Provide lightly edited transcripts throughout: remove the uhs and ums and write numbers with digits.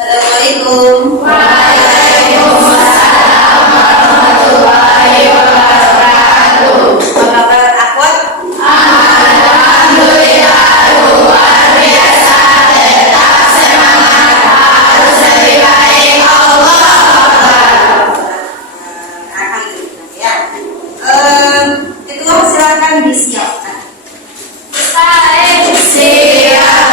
Assalamualaikum. Waalaikumsalam warahmatullahi wabarakatuh. Apa kabar akhwat? Alhamdulillah luar biasa, tetap semangat, harus lebih baik. Allah Akbar. Alhamdulillah ya. Ketua silakan disiapkan. Saya siap.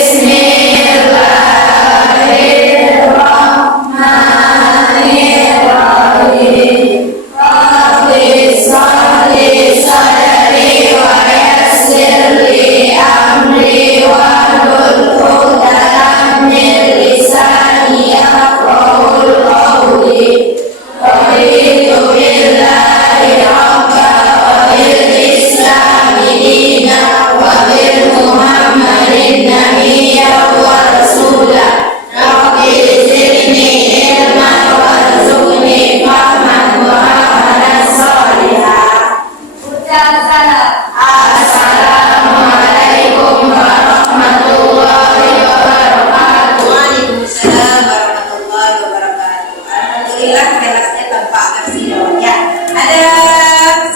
Bismillahirrahmanirrahim. Rabbi sholli sadri wa yassir li amri wahlul 'uqdatam min lisani yafqahul qawli. Raditu billahi rabban wa bil islami dinan wa bil Muhammadin nabiyyan wa rasulan. Rabbi zidni ilman warzuqni fahman wa amalan sholihan. Ucap salam. Assalamualaikum warahmatullahi wabarakatuh. Waalaikumsalam warahmatullahi wabarakatuh. Alhamdulillah kelasnya tanpa tersilau ya. Ada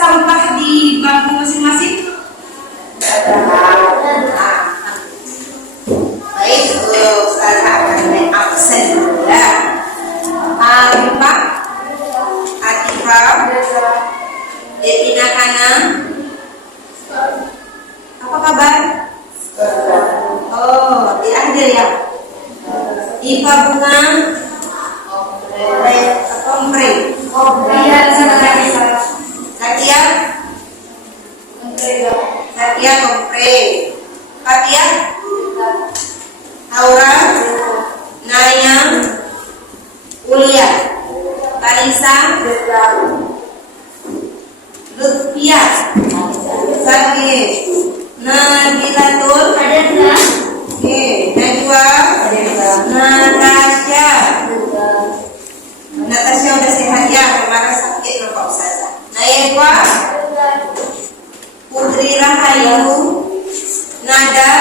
sampah di bangku masing-masing? Baik, Ustazah akan naik absen dulu ya. Pak Atifah, Devina Kana, apa kabar? Oh, diambil ya. Ipa Bunga, Kompre, Zakia, Kompre, Fatia, Aura, Naya, Ulia, Kalisa, Lutfia, Sakit, Nabilatul, Najwa, Natasha udah sehat ya, kemarin sakit lupa Ustazah. Nayekwa, Putri Rahayu, Nada,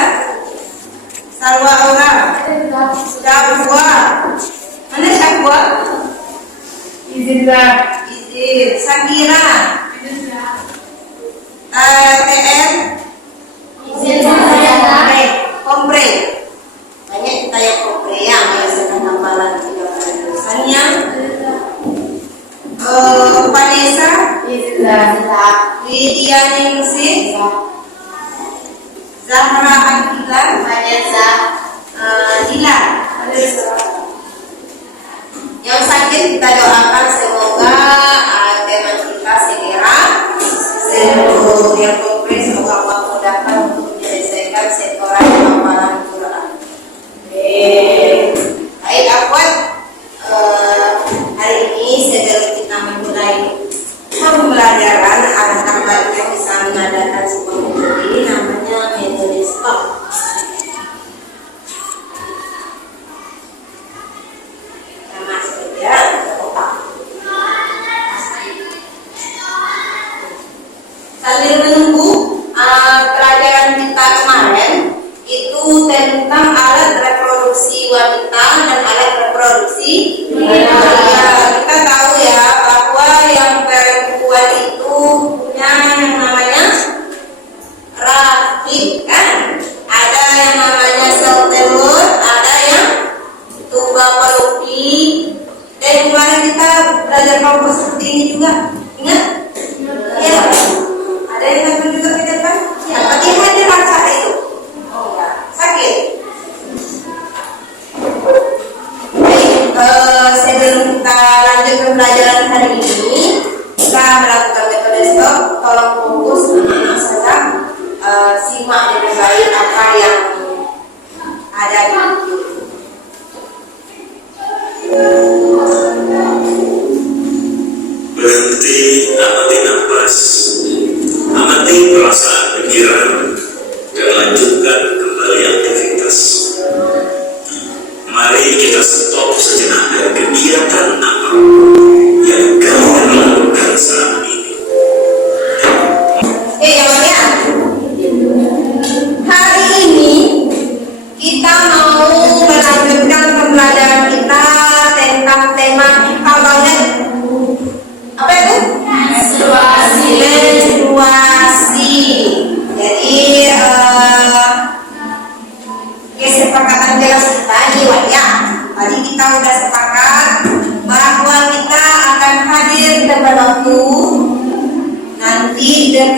Salwa Aura, Syakwa, mana Syakwa? Izin, Sakira, TM, Kompre, banyak kita yang kompre ya, biasakan hafalan juga pada dosannya. Vanessa, Lydia Ningsih, Zahra Akila, Dila. Yang sakit kita doakan semoga teman kita segera sembuh. Yang kompre semoga Allah mudahkan untuk menyelesaikan setoran hafalan Quran. Baik akhwat, hari ini sebelum kita memulai pembelajaran, alangkah baiknya bisa mengadakan sebuah metode namanya metode stop. Sama saja otak. Sambil menunggu pelajaran kita kemarin itu tentang alat reproduksi wanita dan alat reproduksi pria. Kita tahu ya bahwa yang perempuan itu punya yang namanya rahim kan, ada yang namanya sel telur, ada yang tuba palopi. Dan kemarin kita belajar kelompok seperti ini juga, ingat? Ya, ada yang takut juga di depan. Ya, bagaimana rasa itu? Oh ya, sakit. Sebelum kita lanjut pembelajaran hari ini, kita melakukan metode stop. Tolong fokus anak-anak saja, simak dengan baik apa yang ada di video. Berhenti, amati nafas, amati perasaan pikiran, dan lanjutkan kembali aktivitas. Mari kita stop sejenak dari kegiatan apapun yang kalian lakukan saat ini. Yang mana? Hari ini kita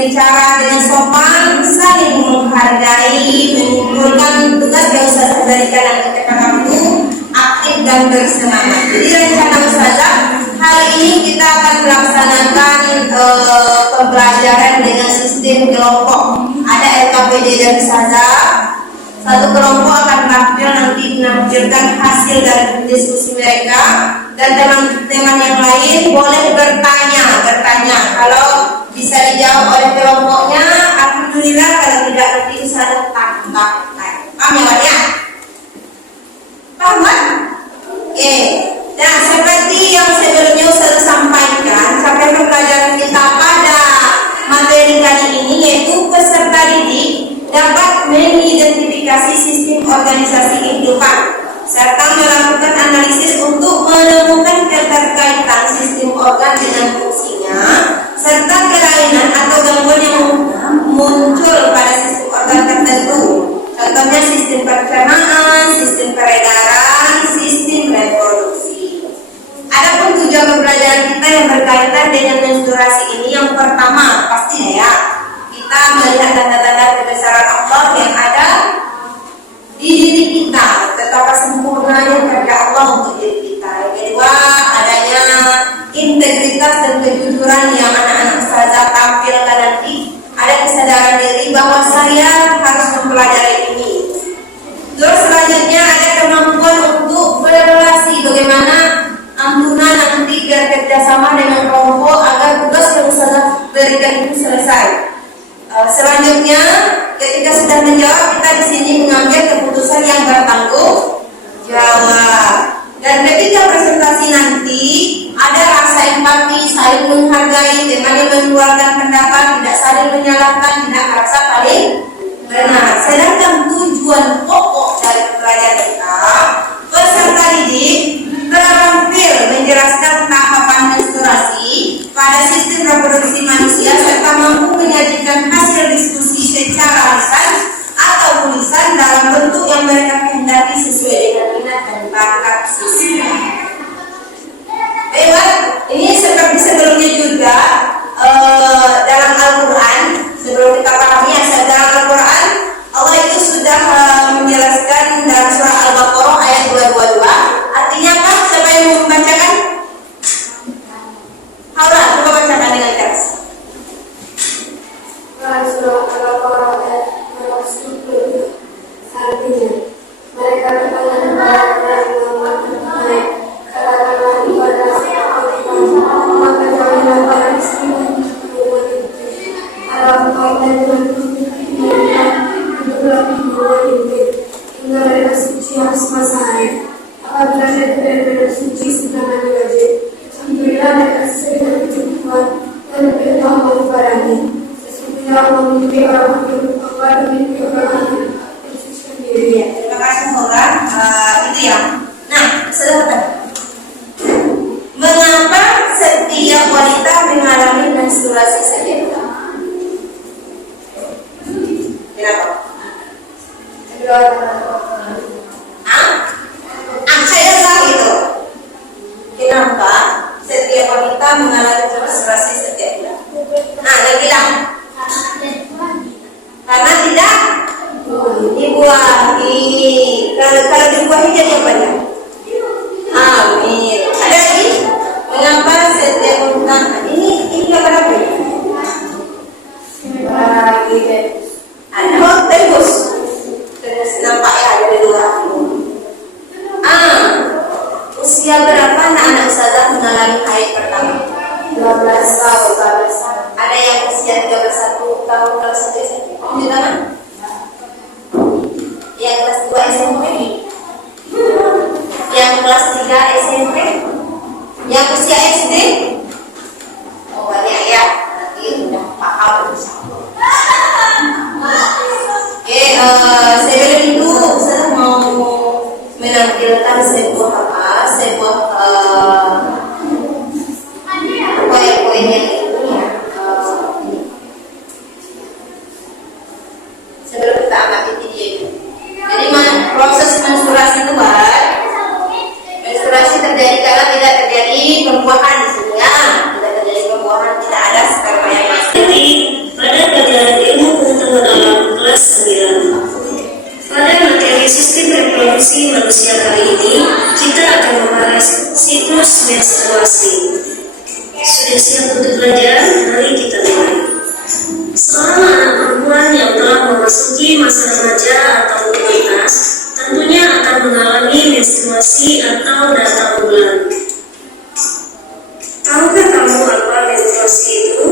berbicara dengan sopan, saling menghargai, mengumpulkan tugas yang Ustazah berikan dan ketika itu aktif dan bersemangat. Jadi rencana Ustazah hari ini kita akan melaksanakan pembelajaran dengan sistem kelompok. Ada LKPD dan Ustazah. Satu kelompok akan tampil nanti menampilkan hasil dari diskusi mereka, dan teman-teman yang lain boleh bertanya. Kalau bisa dijawab oleh kelompoknya, alhamdulillah. Kalau tidak, nanti Ustazah tangkap. Paham ya, Pak ya? Paham, Pak? Oke. Nah, seperti yang sebelumnya Ustazah sampaikan, capaian pembelajaran kita pada materi kali ini yaitu peserta didik dapat mengidentifikasi sistem organisasi kehidupan serta melakukan analisis untuk menemukan keterkaitan sistem organ dengan fungsinya serta kelainan atau gangguan yang muncul pada sistem organ tertentu. Contohnya sistem pencernaan, sistem peredaran, sistem reproduksi. Adapun tujuan pembelajaran kita yang berkaitan dengan menstruasi ini, yang pertama pasti ya, kita melihat tanda-tanda kebesaran Allah yang ada di diri kita, betapa sempurnanya kerja Allah untuk diri kita. Yang kedua, adanya integritas dan kejujuran yang anak-anak Ustazah tampilkan nanti. Ada kesadaran diri bahwa saya harus mempelajari ini. Terus selanjutnya ada kemampuan untuk berrelasi, bagaimana Antuna nanti kerjasama dengan kelompok agar tugas yang Ustazah berikan itu selesai. Selanjutnya, ketika sudah menjawab, kita di sini mengambil keputusan yang bertanggung jawab. Dan ketika presentasi nanti, ada rasa empati, saling menghargai, teman yang mengeluarkan pendapat, tidak saling menyalahkan, tidak merasa paling benar. Sedangkan tujuan pokok dari pembelajaran kita, peserta didik terampil menjelaskan tahapan menstruasi pada sistem reproduksi manusia serta mampu menyajikan hasil diskusi secara lisan atau tulisan dalam bentuk yang mereka kehendaki sesuai dengan minat dan bakat siswa. Baiklah, ini seperti sebelumnya juga dalam Al-Quran, sebelum kita pahami asal dalam Al-Quran, Allah itu sudah menjelaskan dalam surah Al-Baqarah ayat 222. Artinya apa? Siapa yang mau membacakan? Haura, coba bacakan dengan keras. Surah Al-Baqarah ayat 222. Artinya, mereka bertanya kepada yang mengamalkan baik, katakanlah ibadah maka janganlah para istri berbuat itu. Alam kaitan dengan untuk lebih berwajib hingga mereka suci harus masahari. Apabila mereka benar-benar suci sedangkan wajib, alhamdulillah mereka sesuai dengan kecukupan dan pengetahuan kepadanya. Sesungguhnya Allah memiliki orang yang Allah memiliki orang yang mensucikan diri. Terima kasih Haura. Itu ya. Nah, saudara, mengapa setiap wanita mengalami menstruasi setiap tahun? Kenapa? Saya tahu itu. Kenapa setiap wanita mengalami menstruasi setiap bulan? Nah, dia bilang karena tidak dibuahi. Kalau dibuahi jadi apa ya? Amin. Ada lagi? Mengapa setiap wanita ini berapa ya? Ada terus nampak ya ada dua. Usia berapa anak-anak Ustazah mengalami haid pertama? 12 tahun. Ada yang usia 31 tahun kelas 1 SMP? Di mana? Yang kelas 2 SMP? Yang kelas 3 SMP? Yang usia SD? Oh banyak ya. Nanti udah paham. Oke, sebelum itu saya mau menampilkan sebuah poin-poin yang ini ya. Sebelum kita amati dia itu. Jadi proses menstruasi itu menstruasi terjadi karena tidak terjadi pembuahan di sini ya. Tidak terjadi pembuahan, tidak ada sperma yang masuk. Jadi pada edisi manusia kali ini, kita akan membahas siklus menstruasi. Sudah siap untuk belajar? Mari kita mulai. Seorang anak perempuan yang telah memasuki masa remaja atau pubertas tentunya akan mengalami menstruasi atau datang bulan. Tahukah kamu apa menstruasi itu?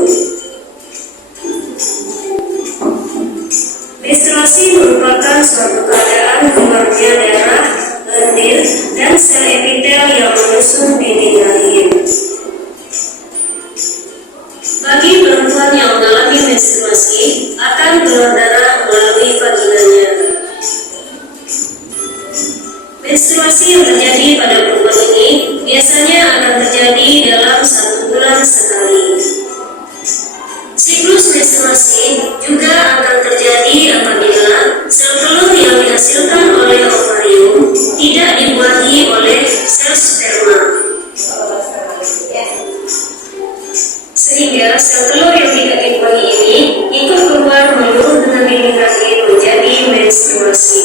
Menstruasi merupakan suatu keadaan keluarnya darah, lendir, dan sel epitel yang menyusun dinding rahim. Bagi perempuan yang mengalami menstruasi, akan keluar darah melalui vaginanya. Menstruasi yang terjadi pada perempuan ini biasanya akan terjadi dalam 1 bulan sekali. Siklus menstruasi juga akan terjadi apabila sel telur yang dihasilkan oleh ovarium tidak dibuahi oleh sel sperma, sehingga sel telur yang tidak dibuahi ini ikut keluar meluruh dengan dinding rahim menjadi menstruasi.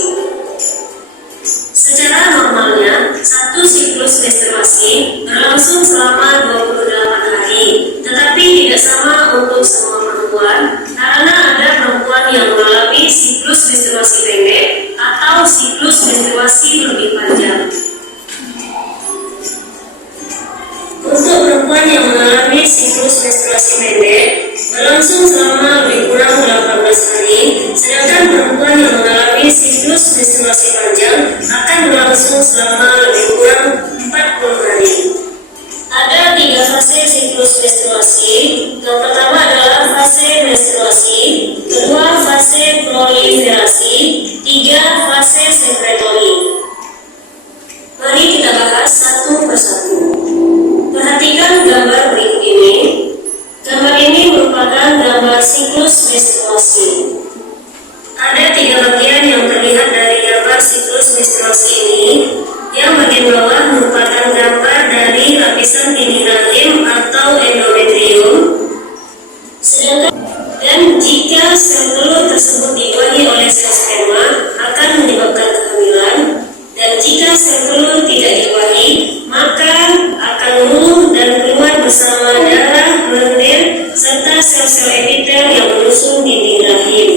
Secara normalnya, satu siklus menstruasi berlangsung selama 28 hari, tetapi tidak sama untuk semua perempuan karena ada perempuan yang mengalami siklus menstruasi pendek atau siklus menstruasi lebih panjang. Untuk perempuan yang mengalami siklus menstruasi pendek berlangsung selama lebih kurang 18 hari, sedangkan perempuan yang mengalami siklus menstruasi panjang akan berlangsung selama lebih kurang 40 hari. Ada 3 fase siklus menstruasi. Yang pertama adalah fase menstruasi, kedua fase proliferasi, 3 fase sekretori. Mari kita bahas satu persatu. Perhatikan gambar berikut ini. Gambar ini merupakan gambar siklus menstruasi. Ada 3 bagian yang terlihat dari gambar siklus menstruasi ini. Yang bagian bawah merupakan gambar dari lapisan dinding rahim atau endometrium. Dan jika sel telur tersebut dibuahi oleh sel sperma akan menyebabkan kehamilan. Dan jika sel telur tidak dibuahi, maka akan luluh dan keluar bersama darah, lendir, serta sel-sel epitel yang menyusun dinding rahim.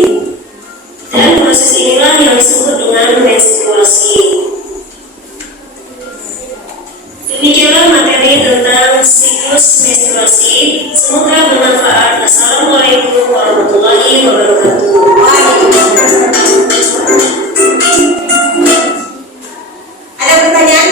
Dan proses inilah yang disebut dengan menstruasi. Demikianlah materi tentang siklus menstruasi. Semoga bermanfaat. Assalamualaikum warahmatullahi wabarakatuh. Ada pertanyaan?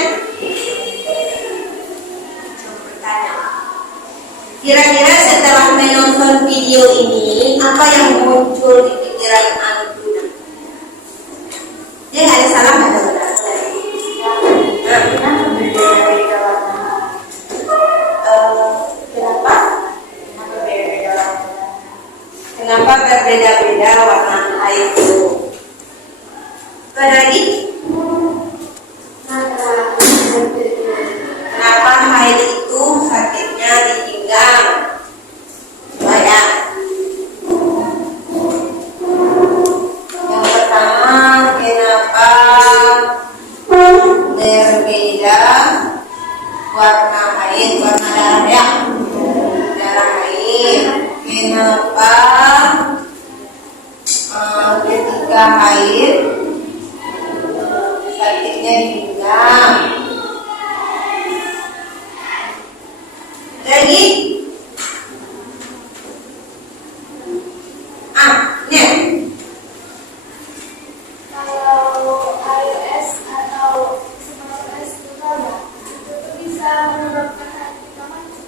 Kira-kira setelah menonton video ini, apa yang muncul di pikiran Angguna? Dia nggak ada salah, nggak ada benar. Kenapa berbeda-beda warna air itu? Lagi? Kenapa haid itu sakitnya di pinggang? Banyak. Yang pertama, kenapa berbeda warna haid, warna darah ya? Darah haid. Kenapa ketika haid sakitnya di pinggang? Lagi? Ya. Kalau air es atau semacam es itu bisa menyebabkan hati kita mati.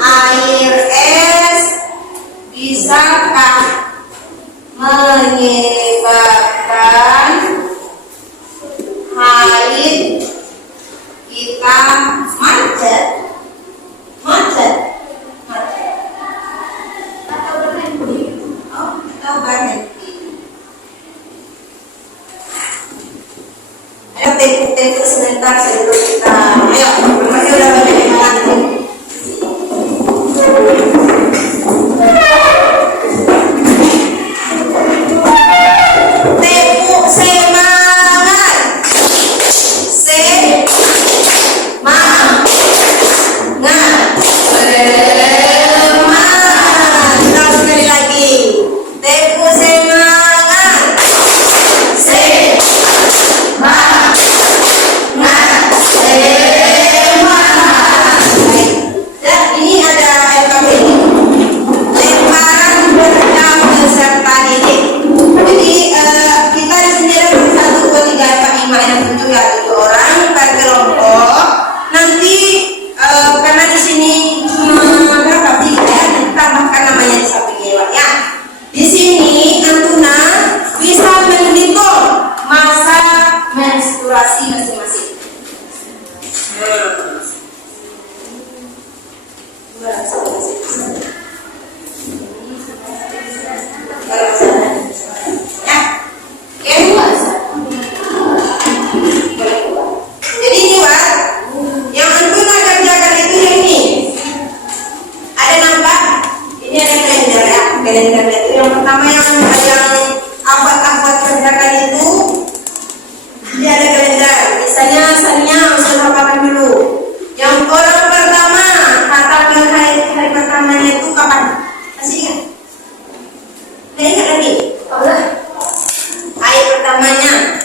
Air es bisakah menyebabkan haid kita macet? Atau berhenti. Atau berhenti? Ayo tepuk-tepuk sebentar sebelum kita. Ayo, masih udah banyak yang ngantri. kalendernya itu. Yang pertama yang abad-abad kerjakan itu dia ada kalender. Misalnya saya hafalkan dulu. Yang orang pertama katakan hari pertamanya itu kapan? Masih ingat? Nggak ingat lagi? Hari pertamanya.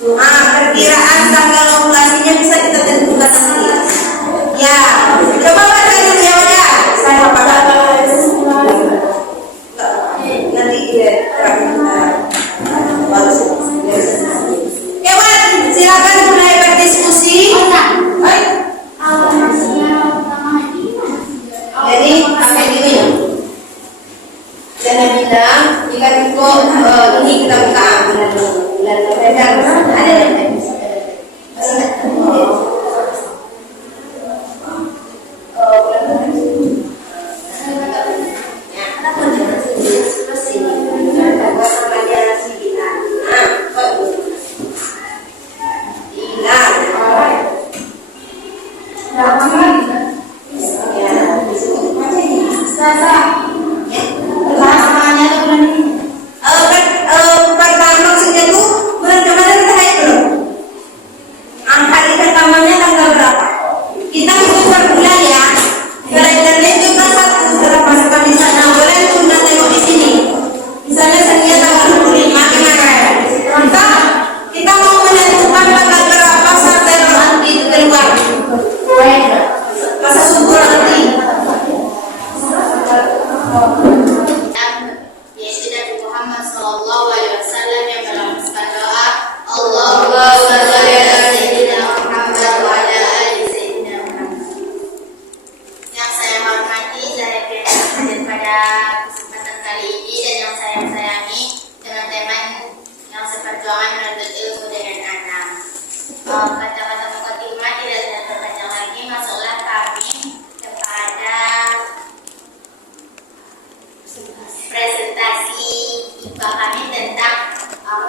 Perkiraan tanggal ovulasinya bisa kita tentukan nanti. Ya, coba baca dulu ya, saya hafalkan. Nanti Kewan, silakan mulai berdiskusi. Jadi pakai ini ya. Jangan bilang jika ini kita buka bulan November ada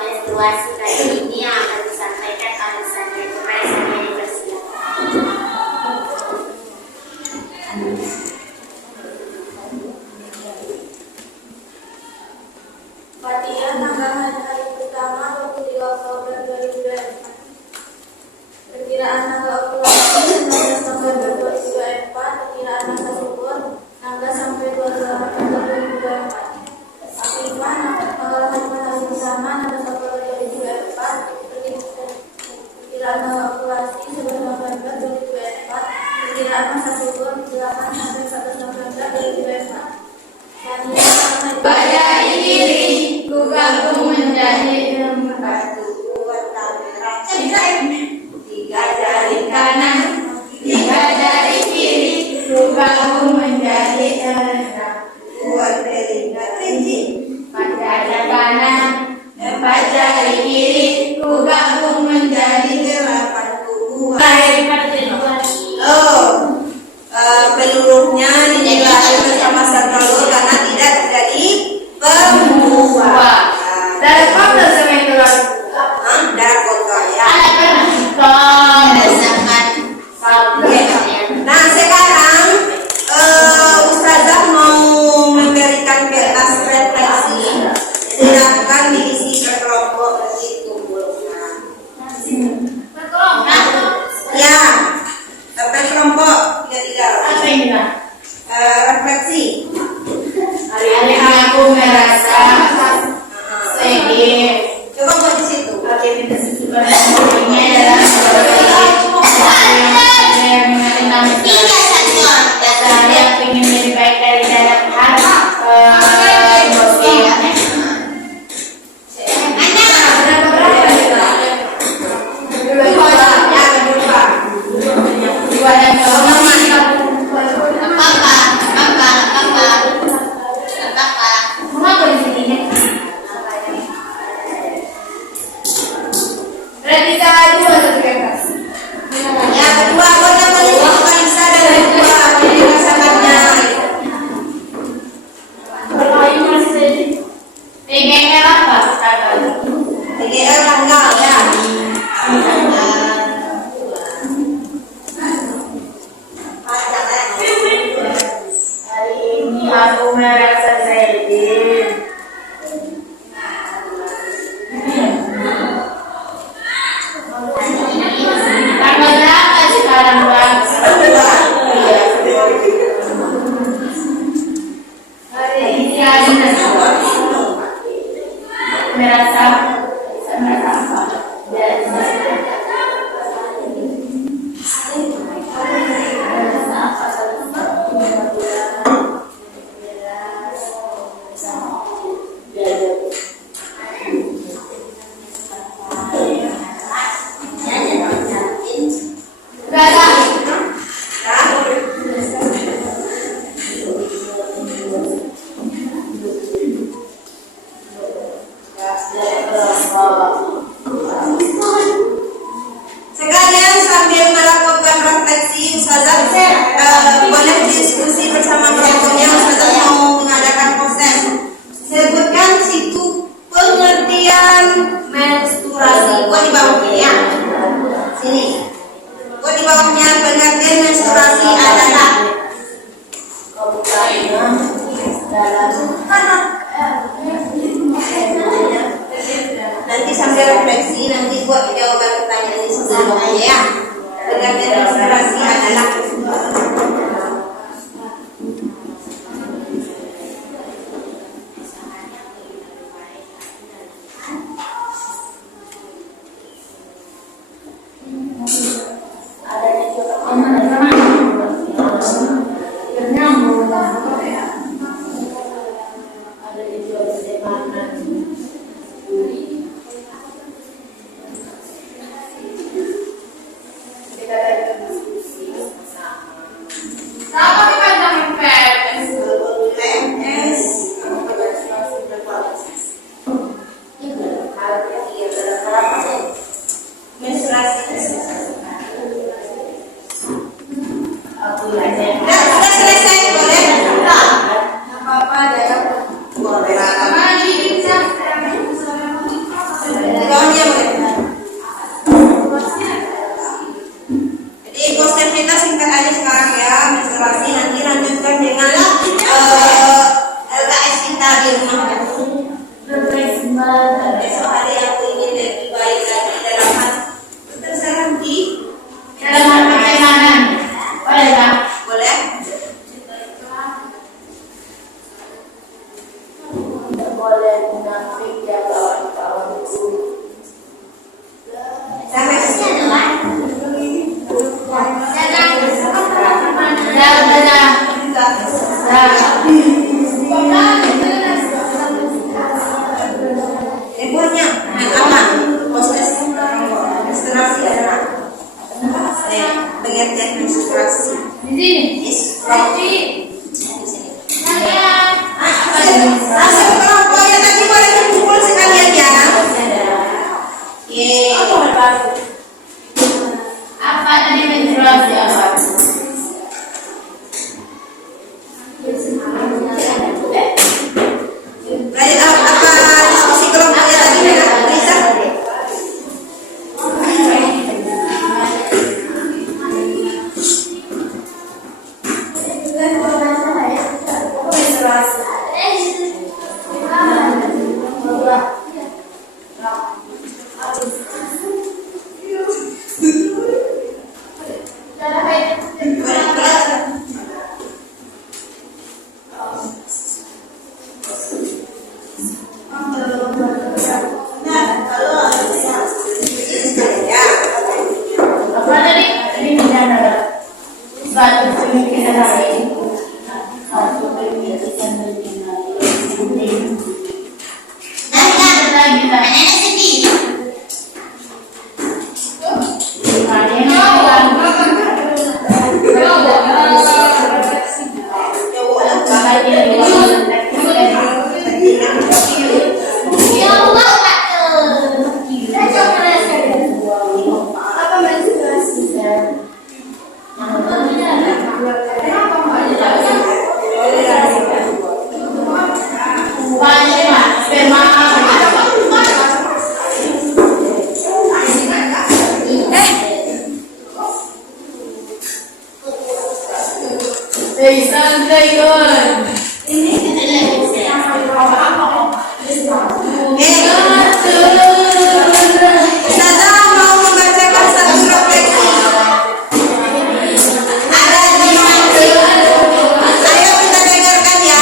menstruasi kali ini yang akan disampaikan oleh saya kepada saya dipersilakan. Fatihah tanggal hari pertama 23 Oktober 2024. Perkiraan tanggal ovulasi 19 November 2024. Perkiraan masa subur 16 sampai 28 Oktober 2024. Akikah tanggal hari pertama 16 Oktober 2024. Perkiraan tanggal ovulasi 11 November 2024. Perkiraan masa subur 8 sampai 11 November 2024. Pada diri ku gabung menjadi batu tiga jari kanan, tiga jari kiri, ku gabung menjadi enam. Buat telinga tinggi, empat jari kanan, empat jari kiri, ku gabung menjadi 8 buah. Peluruhnya dinilai bersama Santrolo karena tidak terjadi pembuahan. Darah kotor sama itu lalu. Darah kotor ya. Nah sekarang Ustazah mau memberikan kertas refleksi. Silakan diisi ke kelompok nanti kumpulkan. Ya, per kelompok tiga. Apa ini lah? Refleksi. Hari aku merasa sedih. Coba buat di situ. Oke, kita sebutkan ini adalah yang mengenal saya ingin lebih baik dari dalam hati. Mengapa di sini? merasa apa? Sekalian sambil melakukan refleksi, Ustazah boleh diskusi bersama kelompoknya. Ustazah mau mengadakan proses. Sebutkan situ pengertian menstruasi. Kok di bawahnya ya? Sini. Kok di bawahnya pengertian menstruasi adalah nanti sambil refleksi, nanti buat jawaban pertanyaan ini sebelumnya ya. Pengertian menstruasi adalah apa tadi menstruasi apa? Santai kon. Ustazah mau membacakan satu refleksi. Ada di mana? Ayo kita dengarkan ya.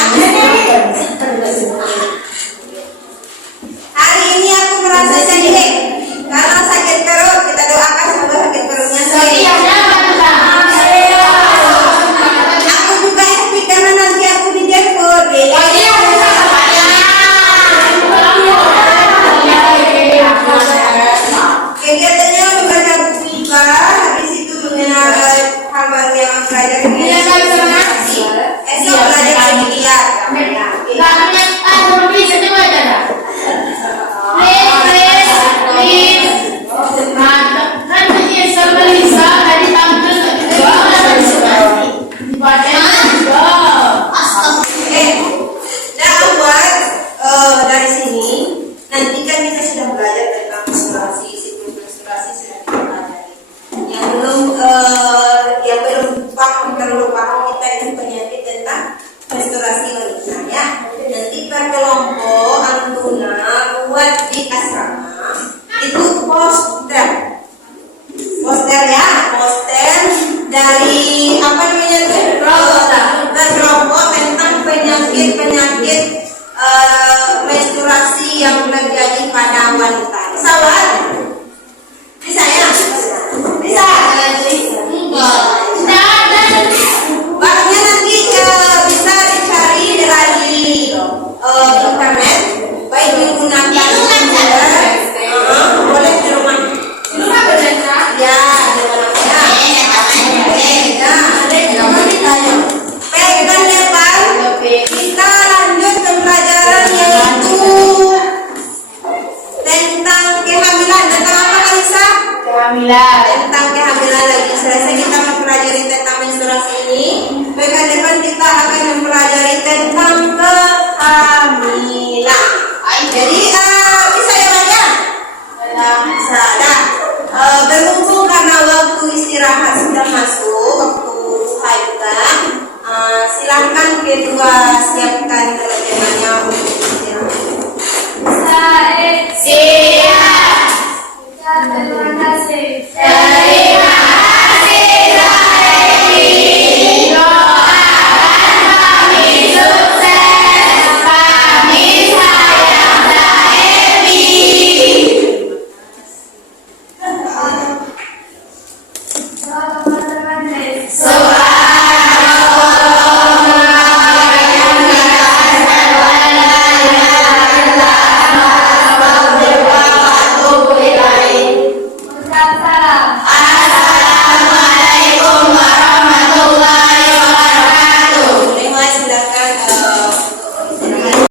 terjadi pada wanita.